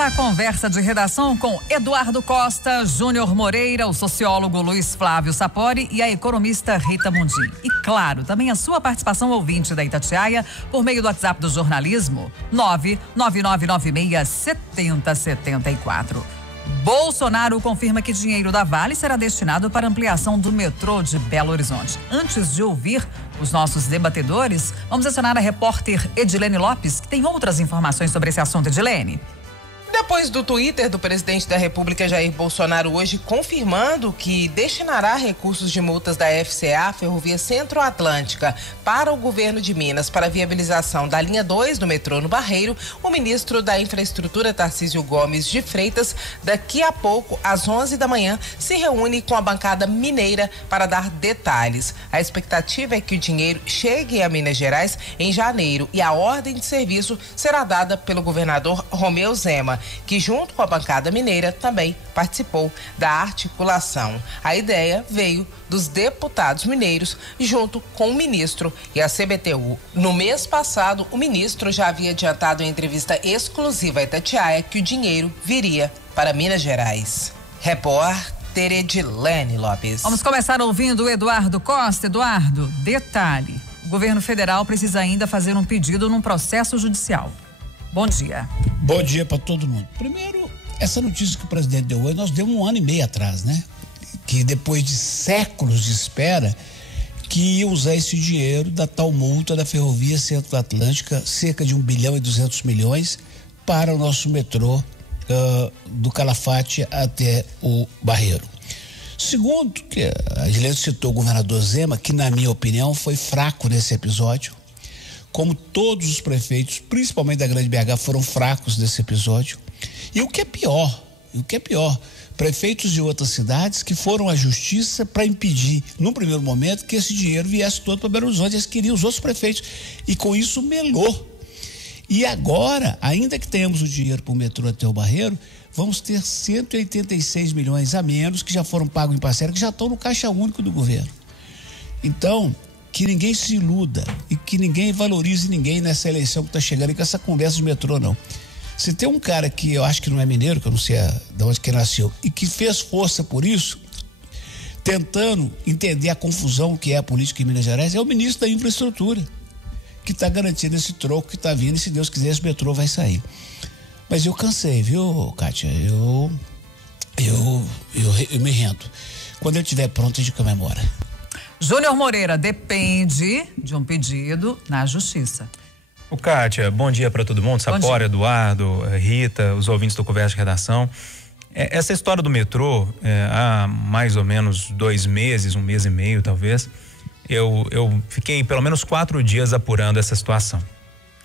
A conversa de redação com Eduardo Costa, Júnior Moreira, o sociólogo Luiz Flávio Sapori e a economista Rita Mundim. E claro, também a sua participação ouvinte da Itatiaia por meio do WhatsApp do jornalismo 99996-7074. Bolsonaro confirma que dinheiro da Vale será destinado para ampliação do metrô de Belo Horizonte. Antes de ouvir os nossos debatedores, vamos acionar a repórter Edilene Lopes, que tem outras informações sobre esse assunto. Edilene. Depois do Twitter do presidente da República, Jair Bolsonaro, hoje confirmando que destinará recursos de multas da FCA, Ferrovia Centro-Atlântica, para o governo de Minas para a viabilização da linha 2 do metrô no Barreiro, o ministro da Infraestrutura, Tarcísio Gomes de Freitas, daqui a pouco, às 11 da manhã, se reúne com a bancada mineira para dar detalhes. A expectativa é que o dinheiro chegue a Minas Gerais em janeiro e a ordem de serviço será dada pelo governador Romeu Zema, que junto com a bancada mineira também participou da articulação. A ideia veio dos deputados mineiros junto com o ministro e a CBTU. No mês passado, o ministro já havia adiantado em entrevista exclusiva à Itatiaia que o dinheiro viria para Minas Gerais. Repórter Edilene Lopes. Vamos começar ouvindo o Eduardo Costa. Eduardo, detalhe: o governo federal precisa ainda fazer um pedido num processo judicial. Bom dia. Bom dia para todo mundo. Primeiro, essa notícia que o presidente deu hoje, nós demos 1 ano e meio atrás, né? Que depois de séculos de espera, que ia usar esse dinheiro da tal multa da Ferrovia Centro-Atlântica, cerca de 1 bilhão e 200 milhões, para o nosso metrô do Calafate até o Barreiro. Segundo, que a Edilene citou o governador Zema, que na minha opinião foi fraco nesse episódio. Como todos os prefeitos, principalmente da Grande BH, foram fracos nesse episódio. E o que é pior, prefeitos de outras cidades que foram à justiça para impedir, num primeiro momento, que esse dinheiro viesse todo para Belo Horizonte. Eles queriam os outros prefeitos. E com isso melou. E agora, ainda que tenhamos o dinheiro para o metrô até o Barreiro, vamos ter 186 milhões a menos que já foram pagos em parcela, que já estão no caixa único do governo. Então, que ninguém se iluda e que ninguém valorize ninguém nessa eleição que está chegando e com essa conversa de metrô, não. Se tem um cara que eu acho que não é mineiro, que eu não sei de onde que nasceu, e que fez força por isso, tentando entender a confusão que é a política em Minas Gerais, é o ministro da Infraestrutura, que está garantindo esse troco que está vindo, e se Deus quiser esse metrô vai sair. Mas eu cansei, viu, Kátia? Eu me rendo. Quando ele estiver pronto, a gente comemora. Júnior Moreira, depende de um pedido na justiça. O Kátia, bom dia para todo mundo, Sapori, Eduardo, Rita, os ouvintes do Conversa de Redação. Essa história do metrô, há mais ou menos 2 meses, 1 mês e meio talvez, eu fiquei pelo menos 4 dias apurando essa situação.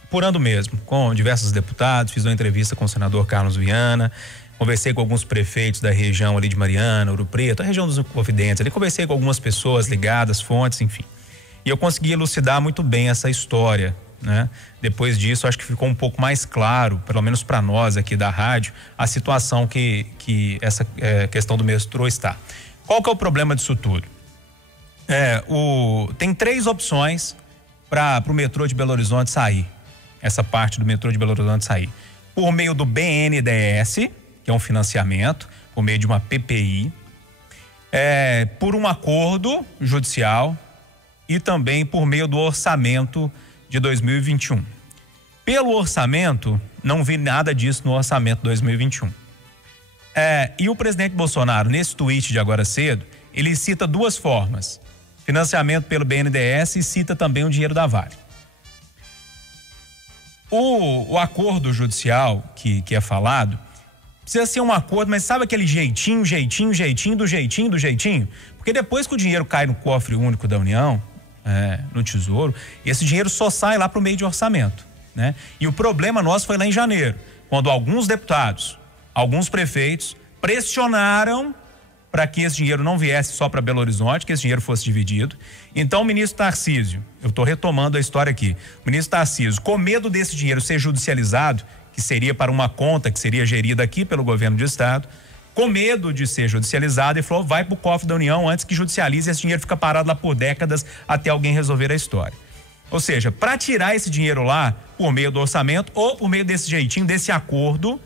Apurando mesmo, com diversos deputados, fiz uma entrevista com o senador Carlos Viana, conversei com alguns prefeitos da região ali de Mariana, Ouro Preto, a região dos Inconfidentes ali, conversei com algumas pessoas ligadas, fontes, enfim. E eu consegui elucidar muito bem essa história, né? Depois disso, acho que ficou um pouco mais claro, pelo menos para nós aqui da rádio, a situação que essa questão do metrô está. Qual que é o problema disso tudo? Tem 3 opções para o metrô de Belo Horizonte sair, essa parte do metrô de Belo Horizonte sair. Por meio do BNDES, que é um financiamento, por meio de uma PPI, por um acordo judicial e também por meio do orçamento de 2021. Pelo orçamento, não vi nada disso no orçamento 2021. E o presidente Bolsonaro, nesse tweet de agora cedo, ele cita 2 formas: financiamento pelo BNDES e cita também o dinheiro da Vale. O acordo judicial que é falado, precisa ser um acordo, mas sabe aquele jeitinho? Porque depois que o dinheiro cai no cofre único da União, no Tesouro, esse dinheiro só sai lá para o meio de orçamento, né? E o problema nosso foi lá em janeiro, quando alguns deputados, alguns prefeitos pressionaram para que esse dinheiro não viesse só para Belo Horizonte, que esse dinheiro fosse dividido. Então o ministro Tarcísio, eu estou retomando a história aqui, o ministro Tarcísio, com medo desse dinheiro ser judicializado, que seria para uma conta que seria gerida aqui pelo governo do estado, com medo de ser judicializado, ele falou: vai para o cofre da União antes que judicialize, esse dinheiro fica parado lá por décadas até alguém resolver a história. Ou seja, para tirar esse dinheiro lá por meio do orçamento ou por meio desse jeitinho, desse acordo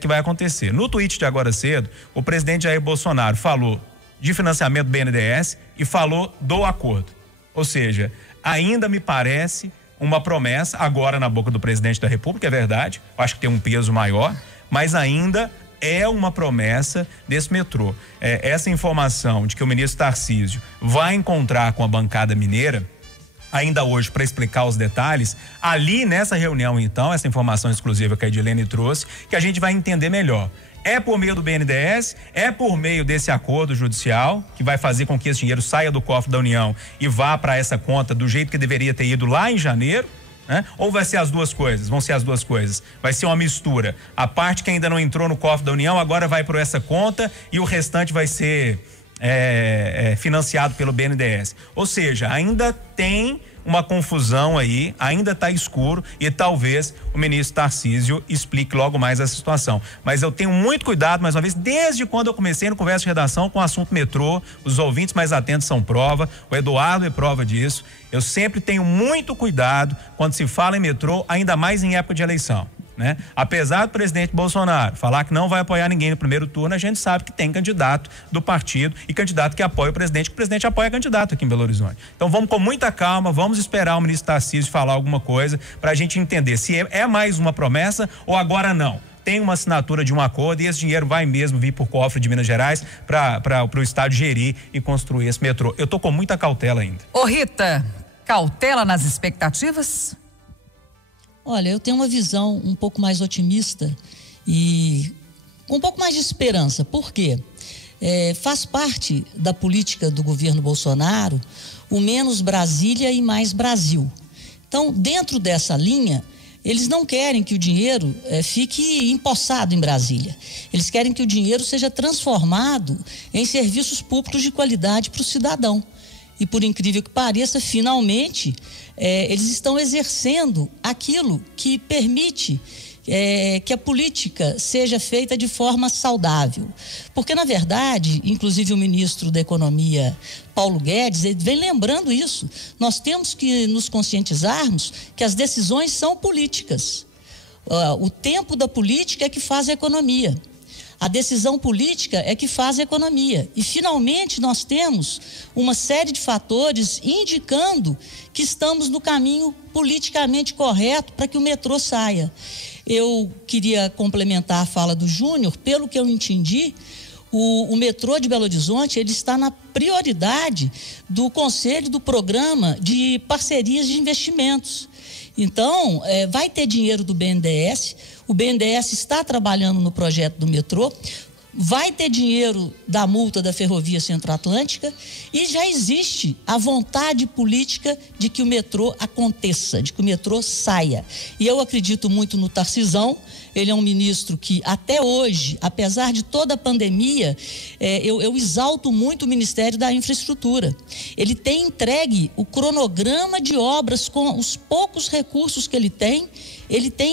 que vai acontecer. No tweet de agora cedo, o presidente Jair Bolsonaro falou de financiamento do BNDES e falou do acordo. Ou seja, ainda me parece uma promessa, agora na boca do presidente da República, é verdade, eu acho que tem um peso maior, mas ainda é uma promessa desse metrô. Essa informação de que o ministro Tarcísio vai encontrar com a bancada mineira, ainda hoje, para explicar os detalhes, ali nessa reunião, então, essa informação exclusiva que a Edilene trouxe, que a gente vai entender melhor. É por meio do BNDES, é por meio desse acordo judicial, que vai fazer com que esse dinheiro saia do cofre da União e vá para essa conta do jeito que deveria ter ido lá em janeiro, né? Ou vai ser as duas coisas? Vão ser as duas coisas. Vai ser uma mistura. A parte que ainda não entrou no cofre da União agora vai para essa conta e o restante vai ser financiado pelo BNDES. Ou seja, ainda tem uma confusão aí, ainda está escuro e talvez o ministro Tarcísio explique logo mais essa situação. Mas eu tenho muito cuidado, mais uma vez, desde quando eu comecei no Conversa de Redação com o assunto metrô, os ouvintes mais atentos são prova, o Eduardo é prova disso. Eu sempre tenho muito cuidado quando se fala em metrô, ainda mais em época de eleição, né? Apesar do presidente Bolsonaro falar que não vai apoiar ninguém no primeiro turno, a gente sabe que tem candidato do partido e candidato que apoia o presidente, que o presidente apoia candidato aqui em Belo Horizonte. Então vamos com muita calma, vamos esperar o ministro Tarcísio falar alguma coisa para a gente entender se é mais uma promessa ou agora não. Tem uma assinatura de um acordo e esse dinheiro vai mesmo vir por cofre de Minas Gerais para o estado gerir e construir esse metrô. Eu tô com muita cautela ainda. Ô Rita, cautela nas expectativas? Olha, eu tenho uma visão um pouco mais otimista e com um pouco mais de esperança. Por quê? Faz parte da política do governo Bolsonaro o menos Brasília e mais Brasil. Então, dentro dessa linha, eles não querem que o dinheiro fique empossado em Brasília. Eles querem que o dinheiro seja transformado em serviços públicos de qualidade para o cidadão. E por incrível que pareça, finalmente, eles estão exercendo aquilo que permite que a política seja feita de forma saudável. Porque, na verdade, inclusive o ministro da Economia, Paulo Guedes, ele vem lembrando isso. Nós temos que nos conscientizarmos que as decisões são políticas. O tempo da política é que faz a economia. A decisão política é que faz a economia. E, finalmente, nós temos uma série de fatores indicando que estamos no caminho politicamente correto para que o metrô saia. Eu queria complementar a fala do Júnior. Pelo que eu entendi, o metrô de Belo Horizonte ele está na prioridade do Conselho do Programa de Parcerias de Investimentos. Então, vai ter dinheiro do BNDES, o BNDES está trabalhando no projeto do metrô, vai ter dinheiro da multa da Ferrovia Centro-Atlântica e já existe a vontade política de que o metrô aconteça, de que o metrô saia. E eu acredito muito no Tarcisão. Ele é um ministro que até hoje, apesar de toda a pandemia, eu exalto muito o Ministério da Infraestrutura. Ele tem entregue o cronograma de obras com os poucos recursos que ele tem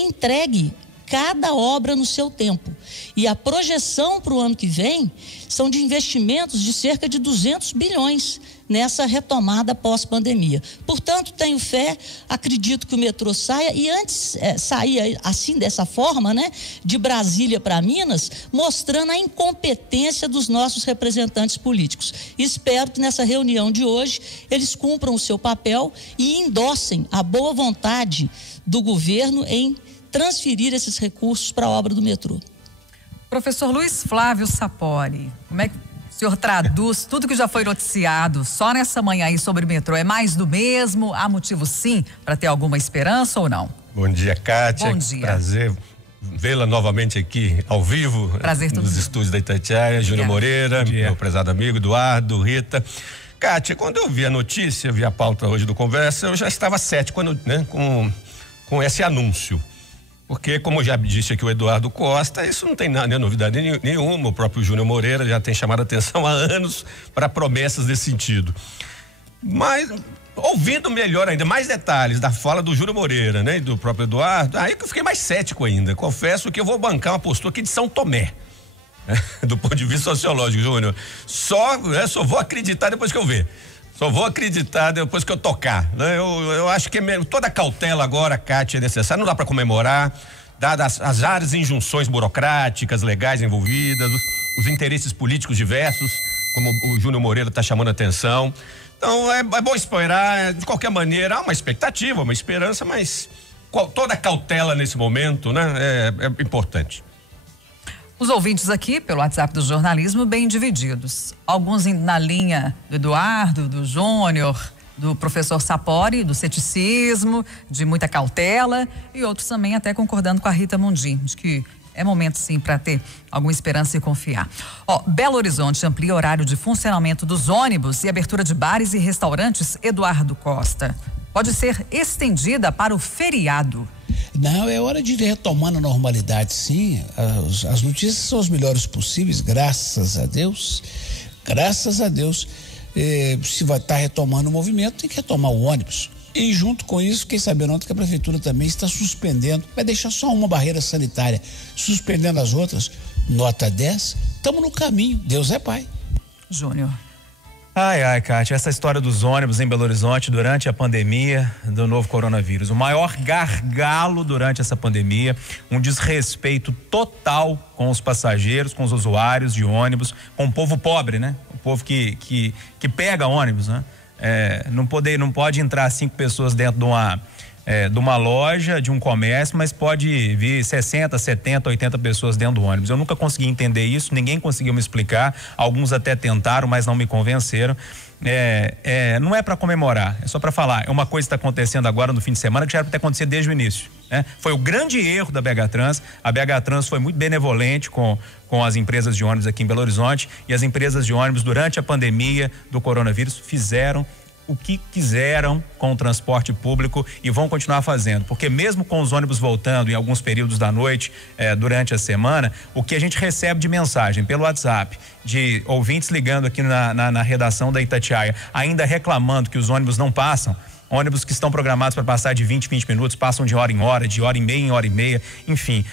entregue cada obra no seu tempo. E a projeção para o ano que vem são de investimentos de cerca de 200 bilhões nessa retomada pós-pandemia. Portanto, tenho fé, acredito que o metrô saia e antes sair assim, dessa forma, né, de Brasília para Minas, mostrando a incompetência dos nossos representantes políticos. Espero que nessa reunião de hoje eles cumpram o seu papel e endossem a boa vontade do governo em transferir esses recursos para a obra do metrô. Professor Luiz Flávio Sapori, como é que o senhor traduz tudo que já foi noticiado só nessa manhã aí sobre o metrô? É mais do mesmo? Há motivo sim para ter alguma esperança ou não? Bom dia, Kátia. Bom dia. Prazer vê-la novamente aqui ao vivo. Prazer nos estúdios da Itatiaia. Júnior Moreira, meu prezado amigo Eduardo, Rita. Kátia, quando eu vi a notícia, vi a pauta hoje do Conversa, eu já estava cético, né, com esse anúncio. Porque, como já disse aqui o Eduardo Costa, isso não tem nada, novidade nenhuma. O próprio Júnior Moreira já tem chamado a atenção há anos para promessas desse sentido. Mas, ouvindo melhor ainda, mais detalhes da fala do Júnior Moreira, né, e do próprio Eduardo, aí que eu fiquei mais cético ainda. Confesso que eu vou bancar uma postura aqui de São Tomé, né, do ponto de vista sociológico, Júnior. Só vou acreditar depois que eu ver. Só vou acreditar depois que eu tocar, né? Eu acho que toda cautela agora, Kátia, é necessária. Não dá para comemorar. dadas as várias injunções burocráticas, legais envolvidas, os interesses políticos diversos, como o Júnior Moreira está chamando a atenção. Então é bom esperar, de qualquer maneira, há uma expectativa, uma esperança, mas toda cautela nesse momento, né, é importante. Os ouvintes aqui, pelo WhatsApp do jornalismo, bem divididos. Alguns na linha do Eduardo, do Júnior, do professor Sapori, do ceticismo, de muita cautela, e outros também até concordando com a Rita Mundim, de que é momento sim para ter alguma esperança e confiar. Belo Horizonte amplia horário de funcionamento dos ônibus e abertura de bares e restaurantes. Eduardo Costa. Pode ser estendida para o feriado. Não, é hora de retomar a normalidade, sim. As notícias são as melhores possíveis, graças a Deus. Graças a Deus. Se vai estar retomando o movimento, tem que retomar o ônibus. E junto com isso, fiquei sabendo ontem que a prefeitura também está suspendendo, vai deixar só uma barreira sanitária, suspendendo as outras. Nota 10, estamos no caminho, Deus é pai. Júnior. Ai, Kátia, essa história dos ônibus em Belo Horizonte durante a pandemia do novo coronavírus. O maior gargalo durante essa pandemia, um desrespeito total com os passageiros, com os usuários de ônibus, com o povo pobre, né? O povo que pega ônibus, né? Não pode entrar 5 pessoas dentro de uma loja, de um comércio, mas pode vir 60, 70, 80 pessoas dentro do ônibus. Eu nunca consegui entender isso, ninguém conseguiu me explicar, alguns até tentaram, mas não me convenceram. Não é para comemorar, é só para falar. É uma coisa que está acontecendo agora no fim de semana que já era para ter acontecido desde o início, né? Foi o grande erro da BH Trans. A BH Trans foi muito benevolente com as empresas de ônibus aqui em Belo Horizonte, e as empresas de ônibus durante a pandemia do coronavírus fizeram o que quiseram com o transporte público e vão continuar fazendo, porque mesmo com os ônibus voltando em alguns períodos da noite, durante a semana, o que a gente recebe de mensagem pelo WhatsApp, de ouvintes ligando aqui na redação da Itatiaia, ainda reclamando que os ônibus não passam, ônibus que estão programados para passar de 20 minutos, passam de hora em hora, de hora e meia em hora e meia, enfim,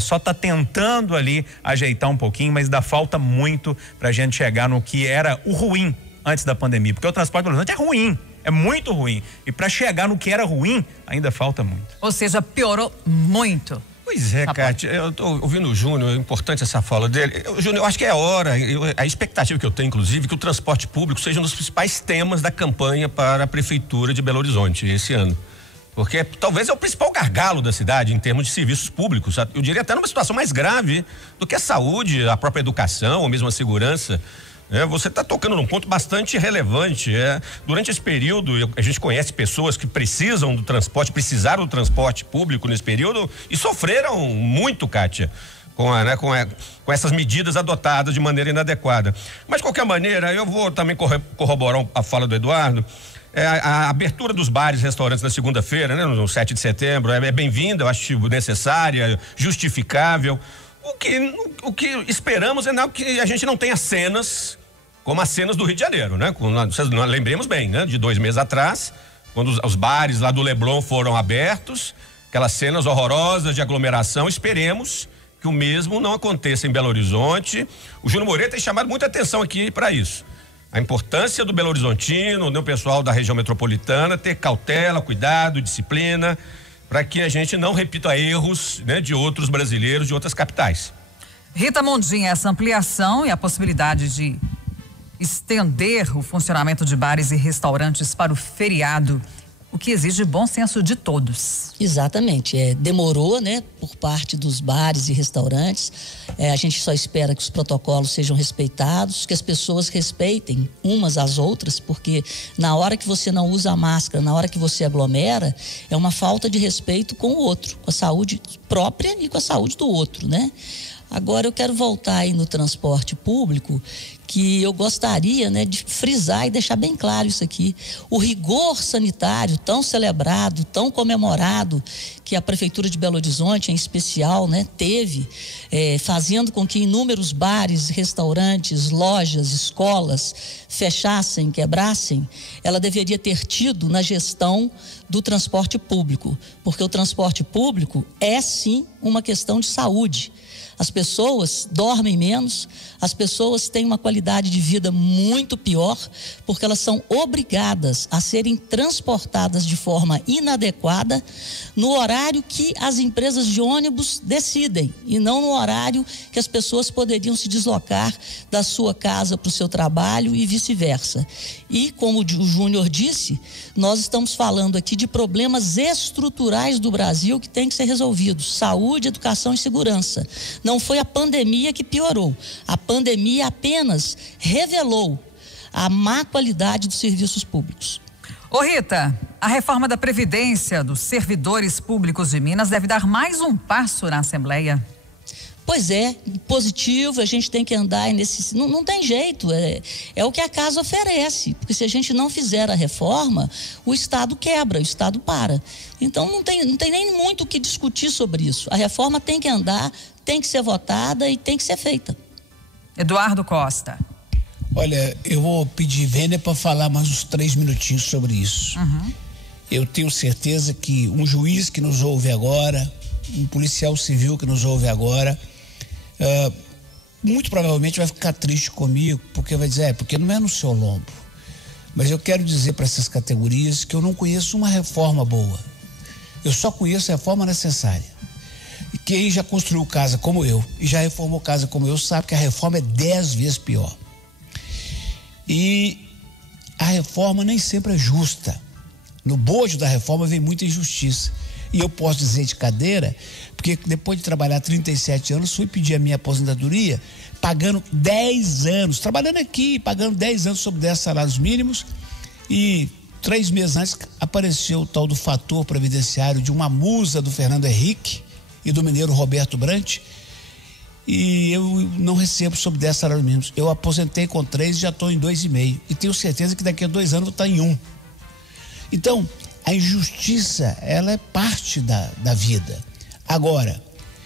só tá tentando ali ajeitar um pouquinho, mas ainda falta muito pra gente chegar no que era o ruim antes da pandemia, porque o transporte Belo Horizonte é ruim, é muito ruim, e para chegar no que era ruim, ainda falta muito. Ou seja, piorou muito. Pois é, Kátia, eu tô ouvindo o Júnior, é importante essa fala dele. Júnior, eu acho que é hora, a expectativa que eu tenho, inclusive, que o transporte público seja um dos principais temas da campanha para a Prefeitura de Belo Horizonte esse ano. Porque talvez é o principal gargalo da cidade em termos de serviços públicos. Eu diria até numa situação mais grave do que a saúde, a própria educação, ou mesmo a segurança. Você está tocando num ponto bastante relevante. Durante esse período, a gente conhece pessoas que precisaram do transporte público nesse período e sofreram muito, Kátia, com essas medidas adotadas de maneira inadequada. Mas, de qualquer maneira, eu vou também corroborar a fala do Eduardo. A abertura dos bares e restaurantes na segunda-feira, né, no 7 de setembro, é bem-vinda, eu acho necessária, justificável. O que esperamos é que a gente não tenha cenas como as cenas do Rio de Janeiro, né? Nós lembremos bem, né? De 2 meses atrás, quando os bares lá do Leblon foram abertos, aquelas cenas horrorosas de aglomeração. Esperemos que o mesmo não aconteça em Belo Horizonte. O Júnior Moreira tem chamado muita atenção aqui para isso. A importância do Belo Horizontino, do pessoal da região metropolitana, ter cautela, cuidado, disciplina, para que a gente não repita erros, né, de outros brasileiros, de outras capitais. Rita Mundim, essa ampliação e a possibilidade de estender o funcionamento de bares e restaurantes para o feriado, o que exige bom senso de todos. Exatamente, demorou, né, por parte dos bares e restaurantes. A gente só espera que os protocolos sejam respeitados, que as pessoas respeitem umas às outras, porque na hora que você não usa a máscara, na hora que você aglomera, é uma falta de respeito com o outro, com a saúde própria e com a saúde do outro, né? Agora eu quero voltar aí no transporte público, que eu gostaria, né, de frisar e deixar bem claro isso aqui. O rigor sanitário tão celebrado, tão comemorado, que a Prefeitura de Belo Horizonte, em especial, né, teve, fazendo com que inúmeros bares, restaurantes, lojas, escolas fechassem, quebrassem, ela deveria ter tido na gestão do transporte público, porque o transporte público é sim uma questão de saúde. As pessoas dormem menos, as pessoas têm uma qualidade de vida muito pior, porque elas são obrigadas a serem transportadas de forma inadequada no horário que as empresas de ônibus decidem, e não no horário que as pessoas poderiam se deslocar da sua casa para o seu trabalho e vice-versa. E, como o Júnior disse, nós estamos falando aqui de problemas estruturais do Brasil que têm que ser resolvidos: saúde, educação e segurança. Não foi a pandemia que piorou. A pandemia apenas revelou a má qualidade dos serviços públicos. Ô Rita, a reforma da Previdência dos servidores públicos de Minas deve dar mais um passo na Assembleia. Pois é, positivo, a gente tem que andar nesse... Não tem jeito, é o que a casa oferece, porque se a gente não fizer a reforma, o Estado quebra, o Estado para. Então não tem nem muito o que discutir sobre isso. A reforma tem que andar, tem que ser votada e tem que ser feita. Eduardo Costa. Olha, eu vou pedir Vênia para falar mais uns 3 minutinhos sobre isso. Eu tenho certeza que um juiz que nos ouve agora, um policial civil que nos ouve agora, muito provavelmente vai ficar triste comigo, porque vai dizer, porque não é no seu lombo. Mas eu quero dizer para essas categorias que eu não conheço uma reforma boa. Eu só conheço a reforma necessária. E quem já construiu casa como eu e já reformou casa como eu sabe que a reforma é 10 vezes pior. E a reforma nem sempre é justa. No bojo da reforma vem muita injustiça. E eu posso dizer de cadeira, porque depois de trabalhar 37 anos, fui pedir a minha aposentadoria, pagando 10 anos, trabalhando aqui, pagando 10 anos sobre 10 salários mínimos, e 3 meses antes apareceu o tal do fator previdenciário de uma musa do Fernando Henrique e do mineiro Roberto Brant, e eu não recebo sobre 10 salários mínimos. Eu aposentei com 3 e já estou em 2,5, e tenho certeza que daqui a 2 anos vou estar em 1. Então, a injustiça, ela é parte da vida. Agora,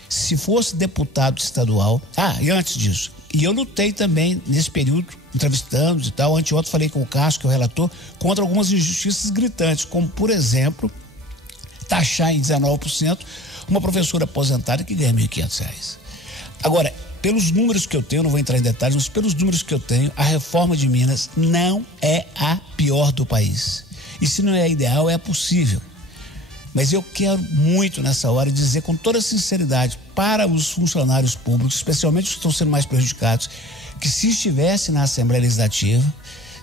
se fosse deputado estadual... e antes disso, e eu lutei também nesse período, entrevistando e tal, anteontem falei com o Cássio, que é o relator, contra algumas injustiças gritantes, como, por exemplo, taxar em 19% uma professora aposentada que ganha R$ 1.500. Agora, pelos números que eu tenho, não vou entrar em detalhes, mas pelos números que eu tenho, a reforma de Minas não é a pior do país. E se não é ideal, é possível. Mas eu quero muito nessa hora dizer com toda sinceridade para os funcionários públicos, especialmente os que estão sendo mais prejudicados, que se estivesse na Assembleia Legislativa,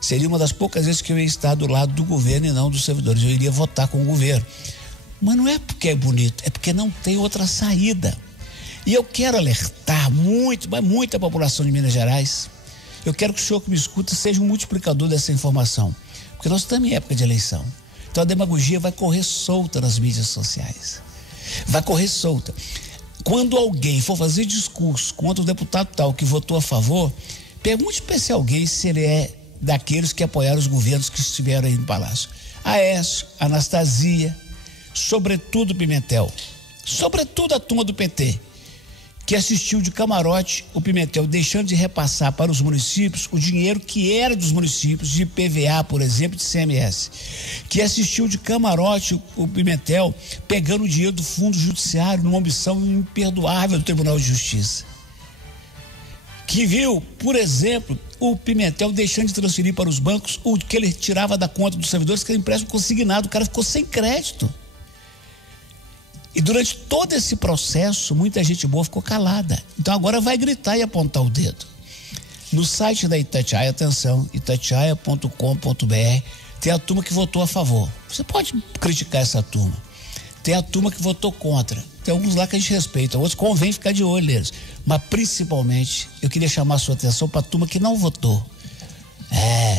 seria uma das poucas vezes que eu ia estar do lado do governo e não dos servidores. Eu iria votar com o governo. Mas não é porque é bonito, é porque não tem outra saída. E eu quero alertar muita população de Minas Gerais. Eu quero que o senhor que me escuta seja um multiplicador dessa informação. Porque nós estamos em época de eleição. Então a demagogia vai correr solta nas mídias sociais. Vai correr solta. Quando alguém for fazer discurso contra o deputado tal que votou a favor, pergunte para esse alguém se ele é daqueles que apoiaram os governos que estiveram aí no Palácio. Aécio, Anastasia, sobretudo Pimentel, sobretudo a turma do PT, que assistiu de camarote o Pimentel deixando de repassar para os municípios o dinheiro que era dos municípios, de IPVA, por exemplo, de CMS, que assistiu de camarote o Pimentel pegando o dinheiro do Fundo Judiciário numa omissão imperdoável do Tribunal de Justiça, que viu, por exemplo, o Pimentel deixando de transferir para os bancos o que ele tirava da conta dos servidores, que era empréstimo consignado, o cara ficou sem crédito. E durante todo esse processo, muita gente boa ficou calada. Então agora vai gritar e apontar o dedo. No site da Itatiaia, atenção, itatiaia.com.br, tem a turma que votou a favor. Você pode criticar essa turma. Tem a turma que votou contra. Tem alguns lá que a gente respeita, outros convém ficar de olho neles. Mas principalmente, eu queria chamar a sua atenção para a turma que não votou.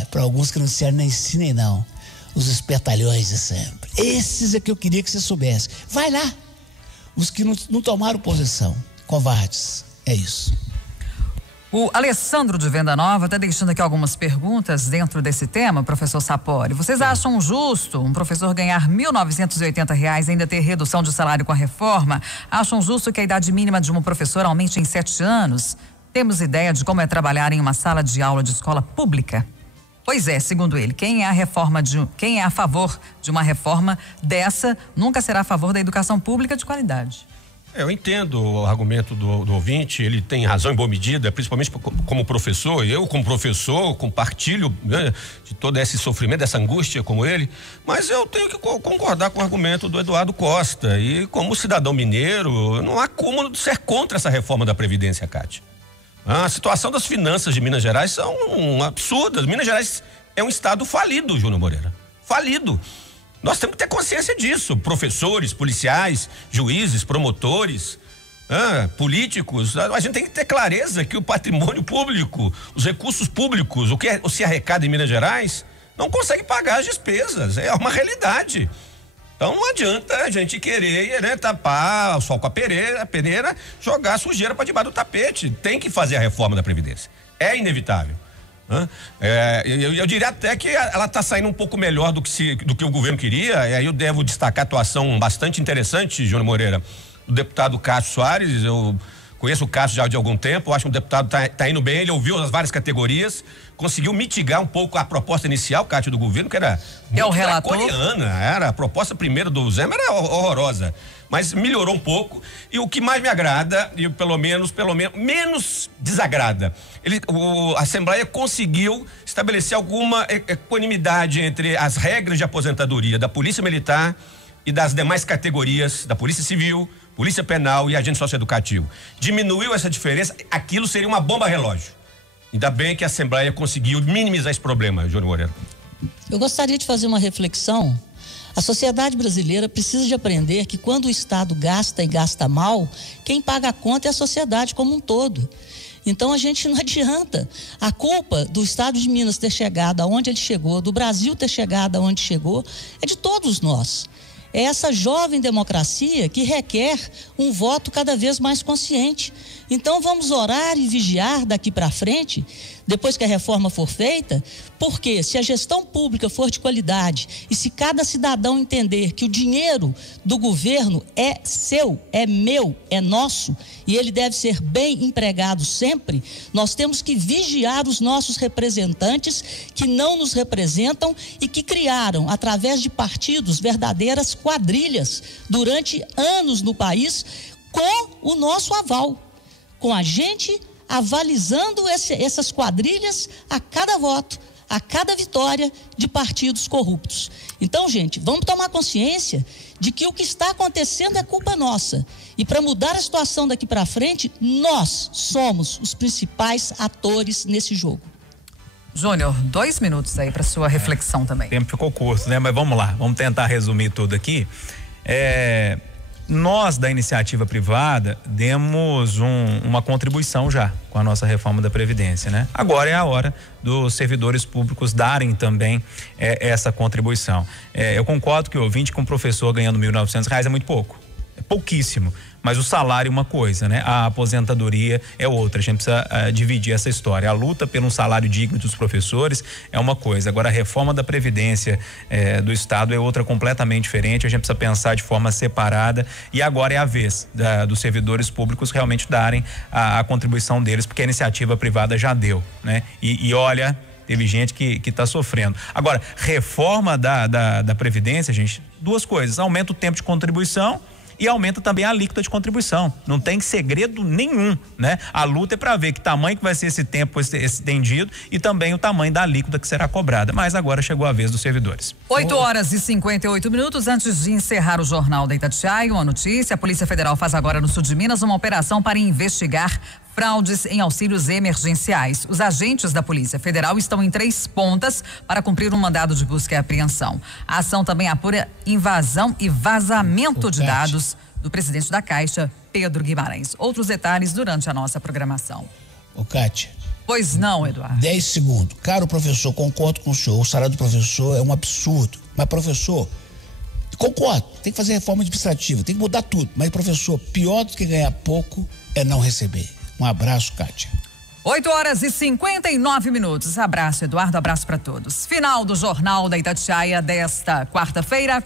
Para alguns que não disseram nem sim nem não. Os espertalhões de sempre. Esses é que eu queria que você soubesse. Vai lá. Os que não tomaram posição. Covardes. É isso. O Alessandro de Venda Nova está deixando aqui algumas perguntas dentro desse tema, professor Sapori. Vocês acham justo um professor ganhar R$ 1.980 e ainda ter redução de salário com a reforma? Acham justo que a idade mínima de uma professora aumente em 7 anos? Temos ideia de como é trabalhar em uma sala de aula de escola pública? Pois é, segundo ele, quem é a favor de uma reforma dessa nunca será a favor da educação pública de qualidade. Eu entendo o argumento do ouvinte, ele tem razão em boa medida, principalmente como professor. Eu, como professor, compartilho, né, de todo esse sofrimento, dessa angústia como ele, mas eu tenho que concordar com o argumento do Eduardo Costa. E como cidadão mineiro, não há como ser contra essa reforma da Previdência, Cátia. A situação das finanças de Minas Gerais são absurdas. Minas Gerais é um estado falido, Júnior Moreira. Falido. Nós temos que ter consciência disso. Professores, policiais, juízes, promotores, políticos. A gente tem que ter clareza que o patrimônio público, os recursos públicos, o que se arrecada em Minas Gerais, não consegue pagar as despesas. É uma realidade. Então não adianta a gente querer, né, tapar o sol com a peneira, jogar a sujeira para debaixo do tapete. Tem que fazer a reforma da Previdência. É inevitável. Eu diria até que ela está saindo um pouco melhor do que o governo queria, e aí eu devo destacar a atuação bastante interessante, Júnior Moreira, do deputado Cássio Soares. Eu conheço o Cássio já de algum tempo, acho que o deputado tá indo bem, ele ouviu as várias categorias, conseguiu mitigar um pouco a proposta inicial, Cátia, do governo, que era muito draconiana, a proposta primeiro do Zema era horrorosa, mas melhorou um pouco, e o que mais me agrada, e pelo menos menos desagrada, a Assembleia conseguiu estabelecer alguma equanimidade entre as regras de aposentadoria da Polícia Militar e das demais categorias, da Polícia Civil, Polícia Penal e Agente Socioeducativo. Diminuiu essa diferença, aquilo seria uma bomba relógio. Ainda bem que a Assembleia conseguiu minimizar esse problema, Júnior Moreira. Eu gostaria de fazer uma reflexão. A sociedade brasileira precisa de aprender que quando o Estado gasta e gasta mal, quem paga a conta é a sociedade como um todo. Então a gente não adianta. A culpa do Estado de Minas ter chegado aonde ele chegou, do Brasil ter chegado aonde chegou, é de todos nós. É essa jovem democracia que requer um voto cada vez mais consciente. Então vamos orar e vigiar daqui para frente, depois que a reforma for feita, porque se a gestão pública for de qualidade e se cada cidadão entender que o dinheiro do governo é seu, é meu, é nosso e ele deve ser bem empregado sempre, nós temos que vigiar os nossos representantes que não nos representam e que criaram, através de partidos, verdadeiras quadrilhas durante anos no país com o nosso aval, com a gente avalizando essas quadrilhas a cada voto, a cada vitória de partidos corruptos. Então, gente, vamos tomar consciência de que o que está acontecendo é culpa nossa. E para mudar a situação daqui para frente, nós somos os principais atores nesse jogo. Júnior, 2 minutos aí para sua reflexão também. O tempo ficou curto, né? Mas vamos lá, vamos tentar resumir tudo aqui. Nós, da iniciativa privada, demos uma contribuição já com a nossa reforma da Previdência, né? Agora é a hora dos servidores públicos darem também essa contribuição. Eu concordo que o ouvinte com o professor ganhando R$1.900 é muito pouco, é pouquíssimo. Mas o salário é uma coisa, né? A aposentadoria é outra. A gente precisa dividir essa história. A luta pelo salário digno dos professores é uma coisa. Agora, a reforma da Previdência do Estado é outra completamente diferente. A gente precisa pensar de forma separada. E agora é a vez dos servidores públicos realmente darem a contribuição deles, porque a iniciativa privada já deu, né? E olha, teve gente que está sofrendo. Agora, reforma da Previdência, gente, 2 coisas. Aumenta o tempo de contribuição e aumenta também a alíquota de contribuição. Não tem segredo nenhum, né? A luta é para ver que tamanho que vai ser esse tempo estendido e também o tamanho da alíquota que será cobrada. Mas agora chegou a vez dos servidores. 8h58 antes de encerrar o Jornal da Itatiaia, uma notícia: a Polícia Federal faz agora no sul de Minas uma operação para investigar fraudes em auxílios emergenciais. Os agentes da Polícia Federal estão em 3 pontas para cumprir um mandado de busca e apreensão. A ação também apura invasão e vazamento de dados do presidente da Caixa, Pedro Guimarães. Outros detalhes durante a nossa programação. Cátia. Pois não, Eduardo. 10 segundos. Caro professor, concordo com o senhor. O salário do professor é um absurdo. Mas, professor, concordo, tem que fazer reforma administrativa, tem que mudar tudo. Mas, professor, pior do que ganhar pouco é não receber. Um abraço, Cátia. 8h59. Abraço, Eduardo. Abraço para todos. Final do Jornal da Itatiaia desta quarta-feira.